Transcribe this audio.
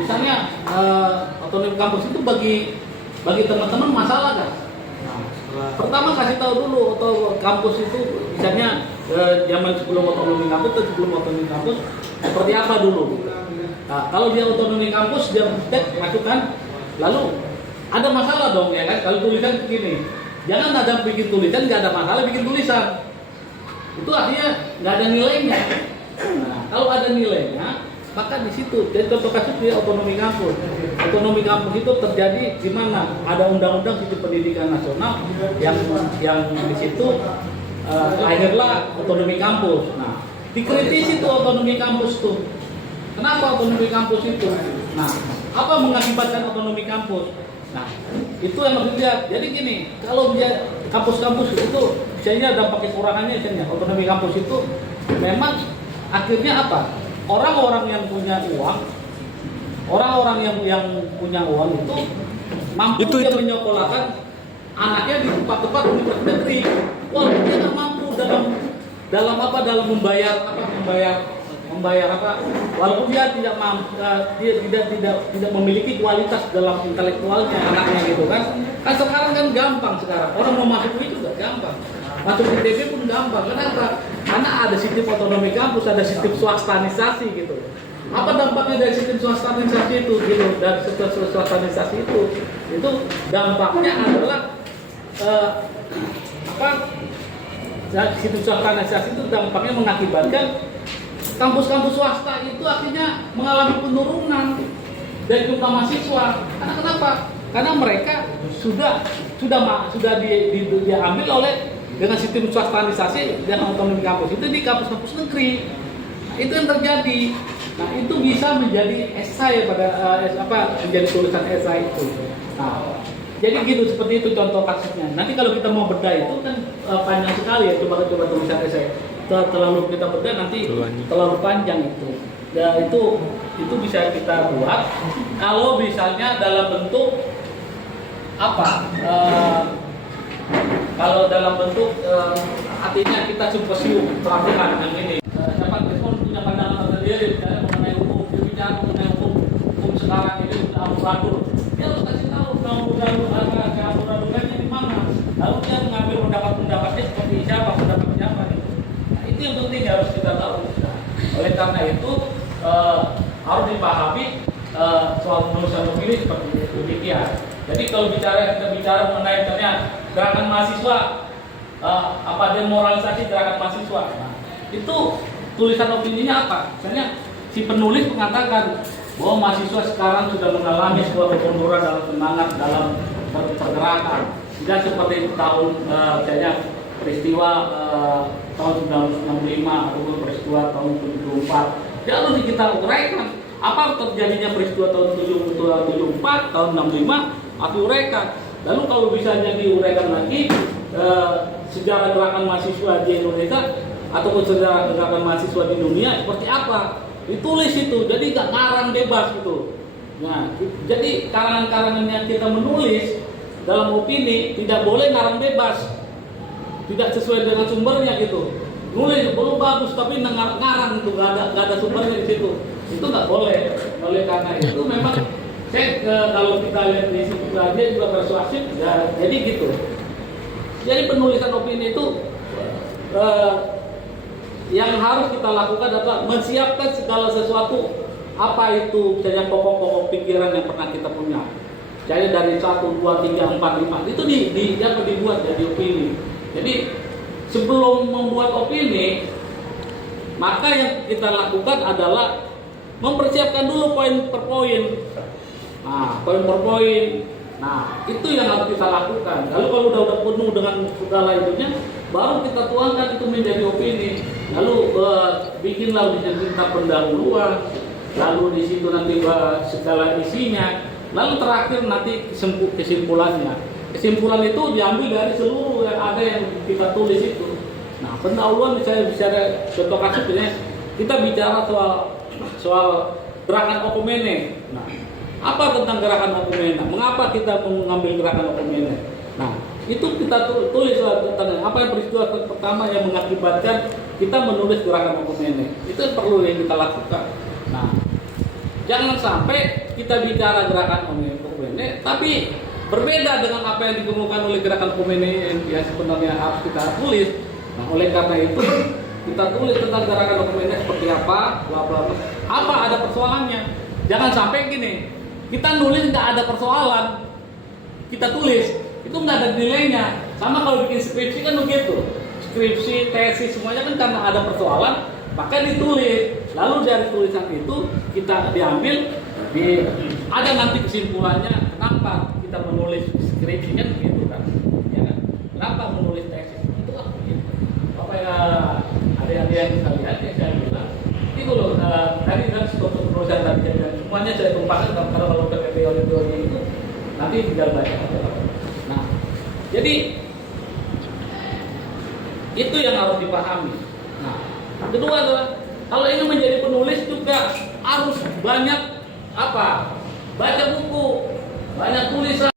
Misalnya, eh, otonomi kampus itu bagi teman-teman masalah kan? Pertama kasih tahu dulu atau kampus itu misalnya zaman sebelum otonomi kampus atau sebelum otonomi kampus seperti apa dulu. Nah, kalau dia otonomi kampus dia masukkan, lalu ada masalah dong ya kan? Kalau tulisan begini, jangan ada bikin tulisan nggak ada masalah bikin tulisan. Itu artinya nggak ada nilainya. Nah, kalau ada nilainya maka di situ. Jadi contoh kasus di otonomi kampus. Otonomi kampus itu terjadi di mana ada undang-undang sistem pendidikan nasional yang di situ lahirlah otonomi kampus. Nah, dikritisi tuh otonomi kampus tuh. Kenapa otonomi kampus itu? Nah, apa mengakibatkan otonomi kampus? Nah, itu yang harus dilihat. Jadi gini, kalau dia kampus-kampus itu misalnya dampak kekurangannya misalnya otonomi kampus itu memang akhirnya apa? Orang-orang yang punya uang, yang punya uang itu mampu dia menyekolahkan anaknya di tempat-tempat universitas negeri. Walaupun dia nggak mampu dalam membayar apa? Walaupun dia tidak mampu, dia tidak memiliki kualitas dalam intelektualnya anaknya gitu kan? Kan sekarang kan gampang sekarang. Orang mau masuk itu juga gampang. Masuk ITB pun gampang. Kenapa? Karena ada sistem otonomi kampus, ada sistem swastanisasi gitu. Apa dampaknya dari sistem swastanisasi itu? Gitu. Dari sistem swastanisasi itu dampaknya adalah sistem swastanisasi itu dampaknya mengakibatkan kampus-kampus swasta itu akhirnya mengalami penurunan dari jumlah mahasiswa. Karena kenapa? Karena mereka sudah diambil oleh dengan sistem swastanisasi dan otonomi kampus itu di kampus-kampus negeri. Nah, itu yang terjadi. Nah, itu bisa menjadi esai menjadi tulisan esai itu. Nah, jadi gitu seperti itu contoh kasusnya. Nanti kalau kita mau bedah itu kan panjang sekali ya, coba tulisan esai. Terlalu kita bedah nanti terlalu panjang itu. Ya itu bisa kita buat kalau misalnya dalam bentuk apa? Kalau dalam bentuk artinya kita simposium pelatihan yang ini dapat respon punya pandangan tersendiri mengenai hukum, berbicara mengenai hukum sekarang ini sudah amburadul. Dia harus kasih tahu amburadulnya di mana. Lalu dia mengambil pendapatnya seperti siapa, pendapat siapa. Nah, itu yang penting harus kita tahu. Nah, oleh karena itu harus dipahami soal penulisan ini seperti demikian. Jadi kalau kita bicara mengenai gerakan mahasiswa, demoralisasi gerakan mahasiswa, nah, itu tulisan opininya apa? Misalnya si penulis mengatakan bahwa mahasiswa sekarang sudah mengalami sebuah kemunduran dalam semangat dalam pergerakan, tidak seperti tahun misalnya peristiwa tahun 1965 ataupun peristiwa tahun 74. Jadi harus kita uraikan apa terjadinya peristiwa tahun 74, tahun 65. Aku uraikan. Lalu kalau bisa diuraikan lagi sejarah gerakan mahasiswa di Indonesia ataupun sejarah gerakan mahasiswa di dunia seperti apa, ditulis itu. Jadi nggak ngarang bebas gitu. Nah, jadi karangan-karangan yang kita menulis dalam opini tidak boleh ngarang bebas, tidak sesuai dengan sumbernya gitu. Nulis belum bagus tapi ngarang itu nggak ada sumbernya di situ. Itu nggak boleh. Oleh karena itu memang kalau kita lihat di situ aja juga persuasif, ya, jadi gitu. Jadi penulisan opini itu yang harus kita lakukan adalah menyiapkan segala sesuatu apa itu misalnya pokok-pokok pikiran yang pernah kita punya. Jadi dari 1, 2, 3, 4, 5 itu dibuat jadi opini. Jadi sebelum membuat opini, maka yang kita lakukan adalah mempersiapkan dulu poin per poin. Nah, poin per poin. Nah, itu yang harus kita lakukan. Lalu kalau udah penuh dengan segala itunya, baru kita tuangkan itu menjadi opini. Lalu bikinlah cerita pendahuluan. Lalu di situ nanti segala isinya. Lalu terakhir nanti kesimpulannya. Kesimpulan itu diambil dari seluruh yang ada yang kita tulis itu. Nah, pendahuluan bisa contoh kasusnya kita bicara soal gerakan Okumene. Nah, apa tentang gerakan Okumene? Mengapa kita mengambil gerakan Okumene? Nah, itu kita tulis tentang apa yang peristiwa pertama yang mengakibatkan kita menulis gerakan Okumene. Itu perlu yang kita lakukan. Nah, jangan sampai kita bicara gerakan Omene, tapi berbeda dengan apa yang dikemukakan oleh gerakan Omene yang sebenarnya harus kita tulis. Nah, oleh karena itu kita tulis tentang gerakan Omene seperti apa, bla bla bla. Apa ada persoalannya? Jangan sampai gini, kita nulis nggak ada persoalan, kita tulis itu nggak ada nilainya. Sama kalau bikin skripsi kan begitu, skripsi, tesis semuanya kan karena ada persoalan maka ditulis. Lalu dari tulisan itu kita diambil, ada nanti kesimpulannya kenapa kita menulis skripsi kan begitu kan, ya kan? Kenapa menulis tesis itu kan begitu. Apa ya ada yang kita lihat yang saya bilang itu loh, tadi kan struktur penulisan tadi semuanya saya tumpahkan karena kalau pakai teori-teori itu nanti tinggal baca aja. Nah, jadi itu yang harus dipahami. Nah, kedua adalah kalau ingin menjadi penulis juga harus banyak apa? Baca buku, banyak tulisan.